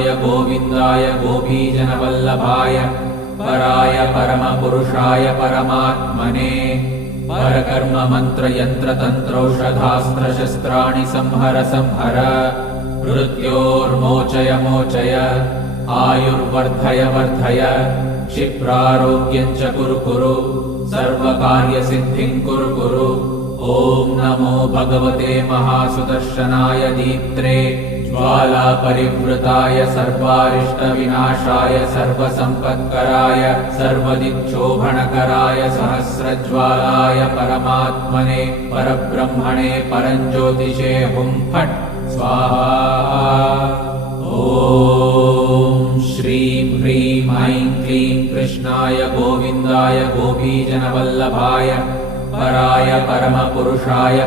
कृष्णाय गोविन्दाय गोपीजनवल्लभाय पराय परमपुरुषाय परमात्मने परकर्म मंत्र यंत्र तंत्रौषधास्त्र शस्त्राणि संहर संहर मृत्योर्मोचय मोचय आयुर्वर्धय वर्धय क्षिप्रारोग्यं च कुरु कुरु सर्वकार्यसिद्धिं कुरु कुरु। ॐ नमो भगवते महासुदर्शनाय दीप्त्रे ज्वालापरिवृताय सर्वारिष्टविनाशाय सर्वसम्पत्कराय सर्वदिक्शोभनकराय सहस्रज्वालाय परमात्मने परब्रह्मणे परञ्ज्योतिषे हुं फट् स्वाहा। ॐ श्रीं ह्रीं ऐं क्लीं कृष्णाय गोविन्दाय गोपीजनवल्लभाय पराय परमपुरुषाय